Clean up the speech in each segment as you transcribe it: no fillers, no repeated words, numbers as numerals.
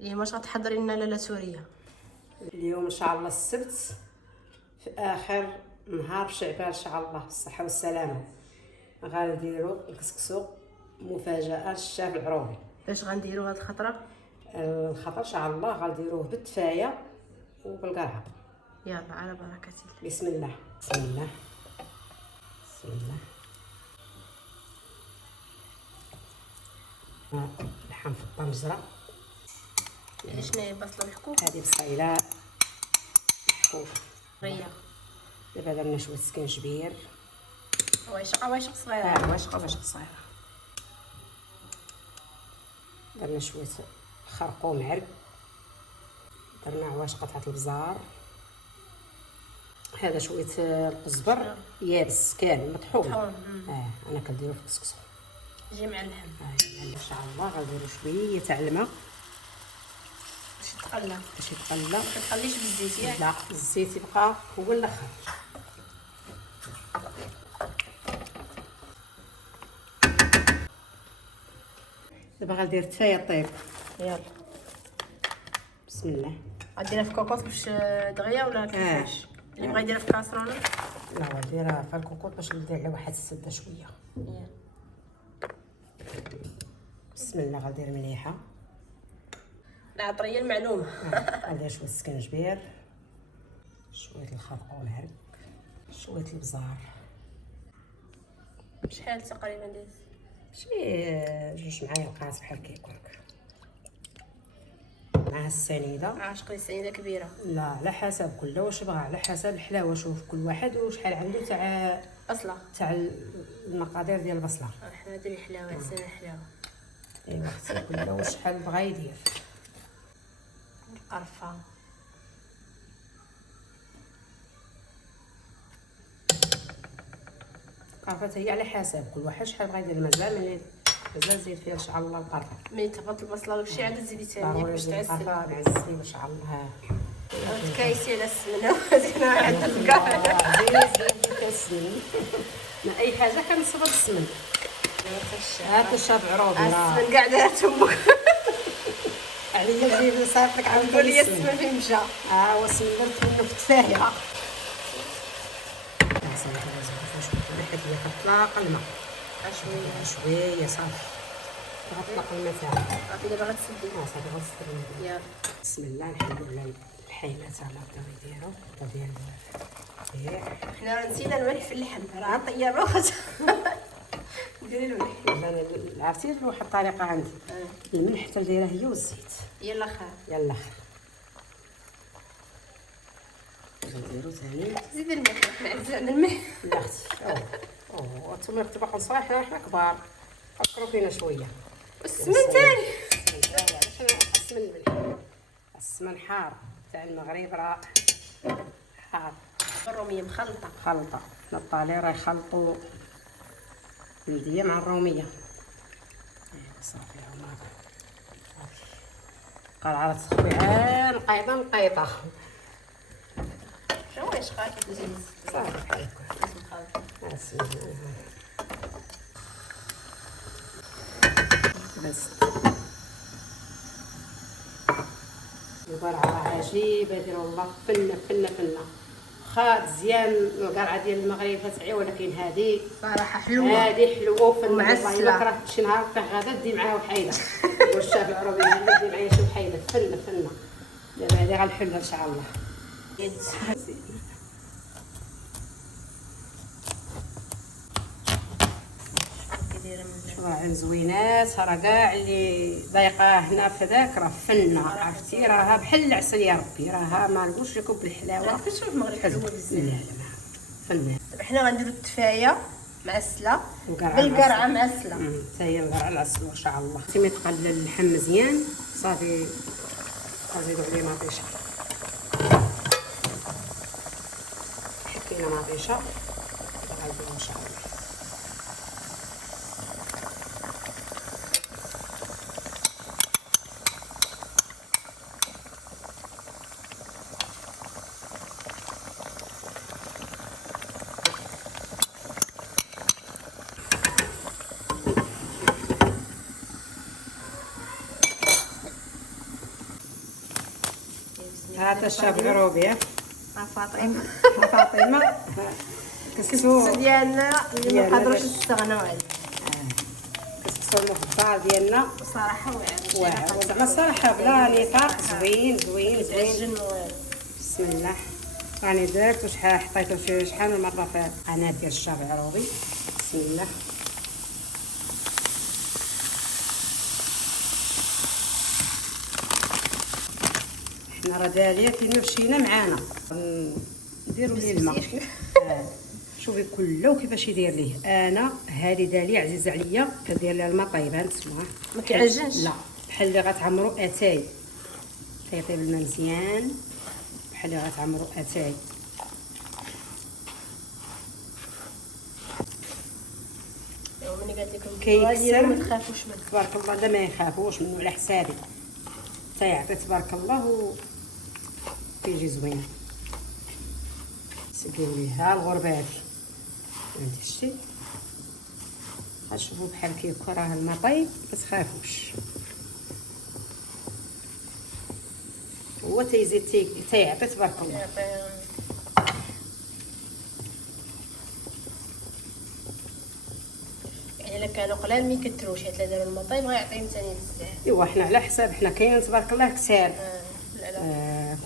اليوم واش غتحضري لنا لاله سوريه؟ اليوم ان شاء الله السبت، في اخر نهار في شعبان ان شاء الله بالصحه والسلامه، غنديروا الكسكسو مفاجاه للشاف العروبي. باش غنديروا هاد الخطره؟ الخطر ان شاء الله غنديروه بالتفايه وبالقرعه. يلا على بركه الله. بسم الله بسم الله بسم الله. لحم في الطنجره. هادي شنو هي؟ بصله محكوك؟ هذه بصيله محكوك غيه دابا درنا شويه سكنجبير. واش صغيره؟ واش صغيره. درنا شويه خرقوم عرق، درنا عواش قطعه البزار، هذا شويه القزبر يابس كامل مطحون. انا كنديرو في الكسكسو. جي مع اللحم. ان شاء الله غنديرو شويه تاع الماء باش يتقلى. يتقلى. ما كتخليش بالزيت ياك؟ لا، الزيت يبقى هو الاخر. دابا غندير التفايه طيب. يلا بسم الله. غديرها في كوكوط باش دغيا ولا كيفاش؟ اللي بغا يديرها في كاسرونه؟ لا، غنديرها في الكوكوط باش ندير على واحد السده شويه. يلا بسم الله. غندير مليحه. العطريه المعلومه. غندير شويه السكنجبير، شويه الخرقوم العرق، شويه البزار. شحال تقريبا داز؟ شي 2 معالق بحال كيكون مع السنيده. عاشقين السنيده كبيره. لا، على حسب كل واش بغى، على حسب الحلاوه. شوف كل واحد وشحال عنده اصلا تاع المقادير ديال البصله. احنا ندير حلاوه سنه حلاوه. ايوا اختي كل واش شحال بغى يدير. القرفه القرفه هي على حسب كل واحد شحال بغى يدير. مازال زيد فيها ان شاء الله القرفه. ملي تهبط البصله وداكشي عاد تزيدي ثاني باش تعسل. القرفه نعزلي ان شاء الله. تكايسي على السمنه وزينا واحد الكاع. السمن ما اي حاجه كنصبر السمن. هات الشاب عروبي السمن كاع دارت امك. عليا جيب صافيك عاود قول لي السمن فين مشى؟ هو السمن درت منه في التفاهه. حيت هي كتطلق الماء شويه صافي. غطلق الماء تاعها. صافي دابا غتسدي. صافي غتسدي. يلا بسم الله. نحلو على الحيله تاعنا بدا يديرو ديال الريح. حنا راه نسينا الملح في اللحم، راه طيب روحت. ديري الملح. انا عرفتي واحد الطريقه عندي. الملح تنديرها هي والزيت. يلا خير. يلا نديرو ثاني. زيد الملح. حنا عزلنا الملح. لا اختي. نتوما كنتو باقيين صغار، حنا كبار. فكروا فينا شويه. والسمن ثاني. علاش انا السمن الملح؟ السمن حار تاع المغرب راه حار. الروميه مخلطه. خلطه. الطالي راه يخلطوا البلديه مع الروميه. صافي هما صافي. قرعه تخويها نقيطه. شنو واش خاطر تزيد؟ صافي بحال هكا. بس القرعه عجيبه ديال الله. فنه خا مزيان. القرعه ديال المغرب تسعي، ولكن هذه صراحه حلوه. هذه حلوه وفنه. ومعسلة. والله كره شي نهار غادا دي معاه وحيده. والشاف العربي دي معايا شي وحيده. فنه دابا هذه غنحلها ان شاء الله. راه زوينات. راه كاع اللي ضايقاه هنا في هذاك راه فنه. عرفتي راها بحال العسل يا ربي. راها ما نقولش لكم بالحلاوه. كنشوف المغرب حلوه بزاف. لا فنه. دابا حنا غنديرو التفايه معسله والقرعة بالقرعه معسله. حتى هي القرعه العسل ان شاء الله. تما يتقلل اللحم مزيان صافي. غنزيدو عليه مطيشه. حكينا مطيشه غنديرو ان شاء الله. هذا الشاب غروبي فاطمه فاطمه كسكسو ديالنا اللي ما نقدروش نستغناو عليه. كسكسو المفضل ديالنا صراحه واعر زعما الصراحه بلا نفاق زوين زوين زوين. تعجن بسم الله راني درت وشحال حطيتو شحال من مره في القناه ديال الشاب العروبي. بسم الله حنا راه داليا فين ما مشينا معانا نديرو ليه الماء. شوفي كله كيفاش يدير ليه. انا هذه داليا عزيزه عليا كندير لها الماء طايب هانتوما ما كيعجنش. لا بحال اللي غتعمرو اتاي كيطيب الماء مزيان بحال اللي غتعمرو اتاي. ملي قالت لكم كيكسر ما تخافوش منه. تبارك الله لا ما يخافوش منه على حسابي تيعطي تبارك الله كيجي زوين. سقيو ليه ها الغربه هادي فهمتي شتي غتشوفوا بحال كيبقى راه الماء طايب ما تخافوش. هو تيزيد تيعطي تبارك الله. يعني الا كانوا قلال ما يكثروش حيت لا داروا الماء طايب غيعطيهم ثاني بزاف. ايوا حنا على حساب حنا كاين تبارك الله كتاب.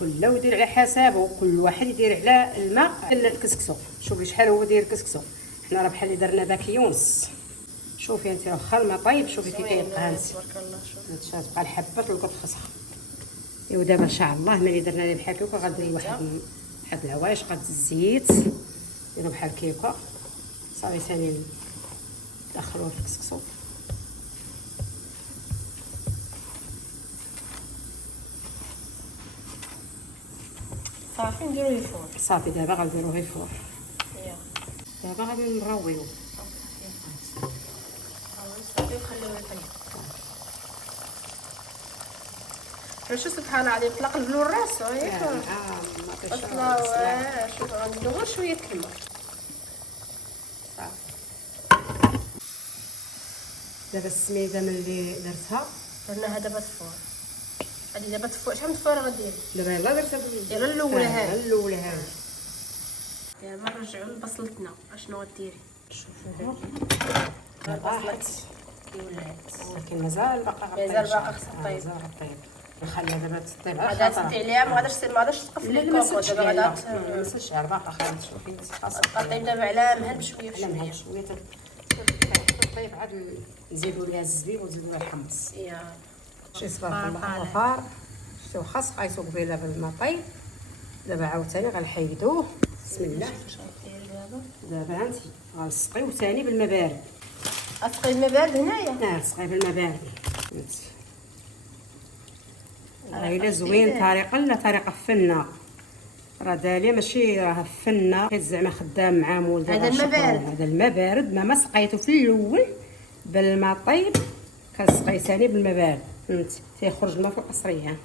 كل يدير على حسابه كل واحد يدير على الماء على الكسكسو. شوفي شحال هو داير الكسكسو حنا راه بحال اللي درنا داك يونس. شوفي انت واخا الماء طايب شوفي كي كيبقى انت تبارك الله. شوف هادشي تبقى الحبه تلقط خصها. ايوا دابا ان شاء الله ملي درنا ليه بحال كيكا غندير واحد العوايش قد الزيت ديرو بحال كيكا صافي ثاني ندخلوه في الكسكسو. صافي نديرو الفور. صافي دابا غنديروه يفور. دابا غادي نرويو صافي نخليوه يطيب. شوف سبحان الله العظيم طلق البلور راسو ياك اصلا. شوف غنديرو غير شويه الماء صافي. دابا السميده ملي درتها درناها دابا تفور. هادي دابا تفور. شحال من تفوره غدير؟ دابا يلاه درتها غير الاولى هادي. الاولى هادي. دابا نرجعو لبصلتنا. اشنو غديري؟ شوفوا البصلة كي ولات ولكن مازال باقا غطيب. مازال باقا خصها طيب. مازال غطيب نخليها دابا تطيب على غادا خاطرها. تسدي عليها ما غاداش تقف لا لي ما الكوكو. سدش دابا عليها غادا ما سدش على باقا خالد. شوفي خاصها طيب دابا على مهل بشويه على مهل بشويه. شويه طيب عاد نزيدوا ليها الزبيب ونزيدوا لها الحمص. شي تبارك الله غفار. شتو خاص قايسو قبيله بالماء طيب. دابا عاوتاني غنحيدوه. بسم الله. دابا هانتي غنسقيو ثاني بالماء بارد. اسقي الماء بارد هنايا. سقي بالماء بارد. الا زوين طريقه لا طريقه فنه راه داليا ماشي راه فنه غير زعما خدام مع مول. هذا الماء بارد. هذا الماء بارد ما سقيتو في الاول بالماء طيب كنسقي ثاني بالماء بارد فهمتي تيخرج الماء في القصريه.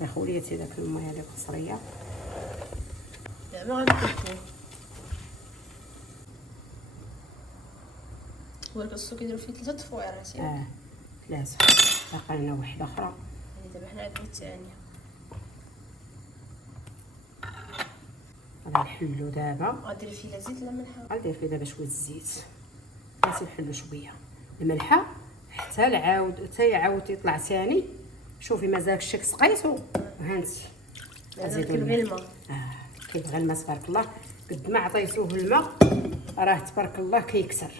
يا خوليتي داك الماء هذيك القصريه دابا غنكتبو. ولكن السو كيديرو فيه 3 تفويرات ياك. 3 باقا لنا واحده اخرى. يعني دابا حنا عندنا الثانيه. غنحلو دابا. غديري فيه لا زيت لا ملحه. غندير فيه دابا شويه الزيت بس نحلو شويه الملحه حتى يعاود يطلع ثاني. شوفي مازال الشك سقيتو هانتي نزيدو الماء. كيبغي الماء تبارك الله قد ما عطيتوه الماء راه تبارك الله كيكسر.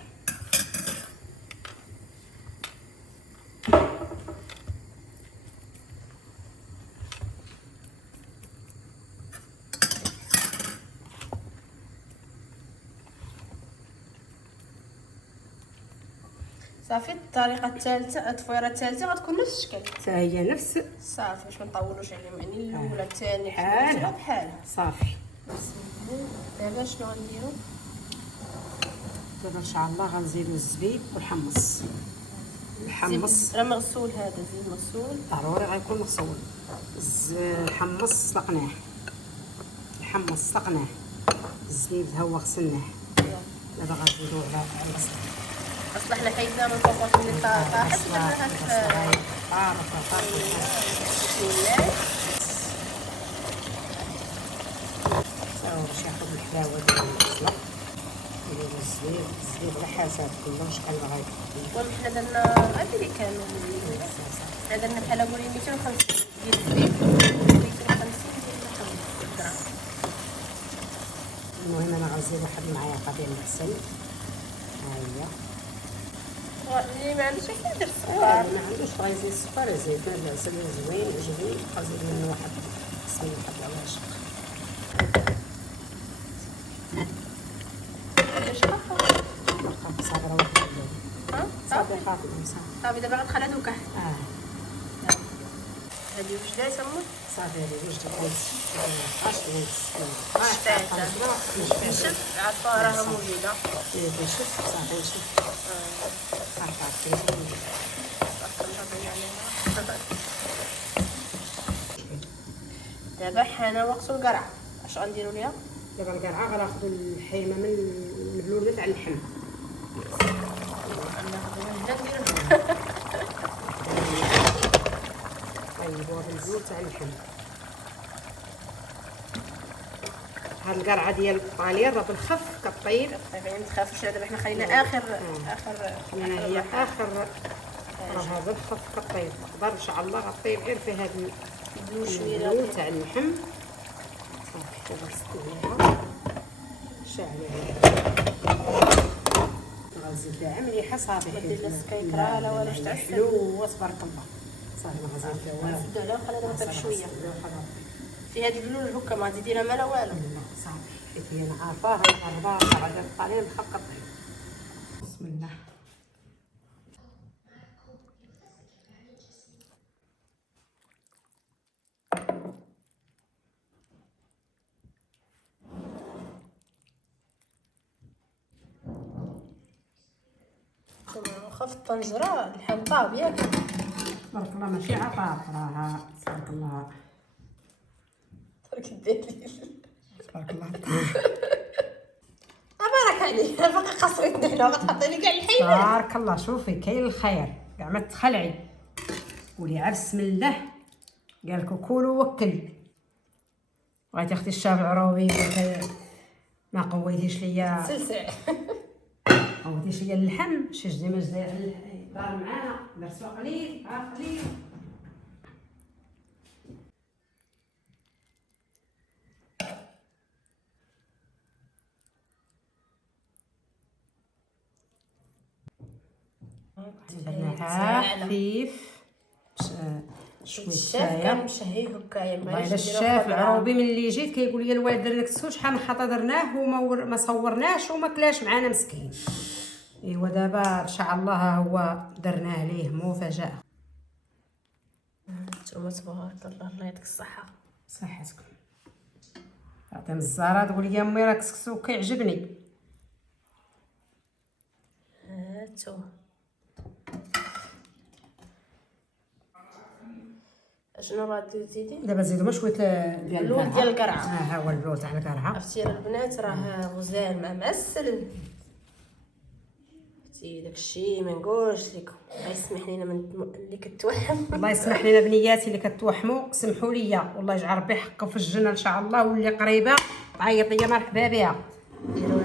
صافي الطريقه الثالثه التفويره الثالثه غتكون نفس الشكل. حتى هي نفس صافي باش ما نطولوش عليهم. يعني الاولى الثانيه بحالها. بحالها. صافي. دابا شنو غنديرو؟ دابا ان شاء الله غنزيدو الزبيب والحمص. الحمص راه مغسول. هذا زيت مغسول ضروري غيكون مغسول. الحمص سلقناه. الحمص سلقناه. الزبيب ها هو غسلناه. دابا غنزيدوه على البصل. اصلا حنا حيدنا من البصل اللي طاحت درناها في لا هو ديال البصله نديرو الزبيب على حسب كل شحال بغا المهم حنا درنا هادي كامل. حنا درنا بحال قولي 250 ديال الزبيب، 250 ديال اللحم غرام. المهم انا غنزيد واحد المعلقه ديال العسل. ها هي اللي ما عندوش يدير السكر. اللي ما عندوش بغا يزيد السكر يزيد. العسل زوين عجبني بقى زيد منه واحد سميه واحد العشق. صابره واحد صافي خاطر صافي دابا غتخليها توكح. هادي واش دايره تما؟ صافي هادي وجدت نشف عارفه راها موجوده. نشف صافي نشف دابا حان وقت القرع. اش غنديروا ليها؟ دابا القرعه غناخذوا الحيمه من الاولى تاع اللحم. طيبوها بالزيت تاع اللحم. هاد القرعه ديال الطالير راه بالخف كطيب. ما تخافش دابا حنا خلينا اخر خلينا هي اخر راه بالخف كطيب. تقدر ان شاء الله غطيب غير في هاد البلون تاع اللحم. صافي دابا نسكوها شاعله غنزيد لها مليحه صافي. ما دير لا سكيكرا لا والو تعسل حلوه تبارك الله. صافي ما غنزيد لها والو. نزيدو عليها ونخليها تطيب شويه في هاد البلون الهكا. ما غادي ديرها ما لا والو. صافي حيت هي انا عارفاها غنعرفها غادي الطالين بخف كطيب. بسم الله. خف الطنجره الحال طاب ياك. تبارك الله ماشي عطاط راها تبارك الله. تبارك الله تبارك عليك. باقي قصرتنا هنا غتحطي لي كاع الحيوان. تبارك الله. شوفي كاين الخير كاع ما تخلعي. قولي عا بسم الله. قالكوا كولوا وكل. بغيتي اختي الشاف العروبي ما قويتيش ليا سلسع. قويتيش ليا اللحم. شي جدي دار معانا درتو قليل قليل. درناها خفيف شويه الشاف كان مشهي هكايا. والله الشاف العروبي ملي جيت كيقول لي الوالد درنا كسكسو شحال من خطا درناه وما ما صورناش وما كلاش معانا مسكين. ايوا دابا ان شاء الله هو درناه ليه مفاجاه. نتوما تبارك الله. الله يعطيك الصحه. صحتكم. عطيني الزهره تقول لي امي راه كسكسو كيعجبني. هاتو شنو غادي تزيدي؟ دابا نزيدو شويه ديال اللون ديال القرعه. ها هو اللون تاع القرعه. عرفتي البنات راه غزال مع السلم. عرفتي داكشي ما نقولش لكم. الله يسمح لينا من اللي كتوحم. الله يسمح لنا بنياتي اللي كتوحموا. سمحوا لي والله يجعل ربي يحقق في الجنه ان شاء الله. واللي قريبه تعيط ليا مرحبا بها. ديروا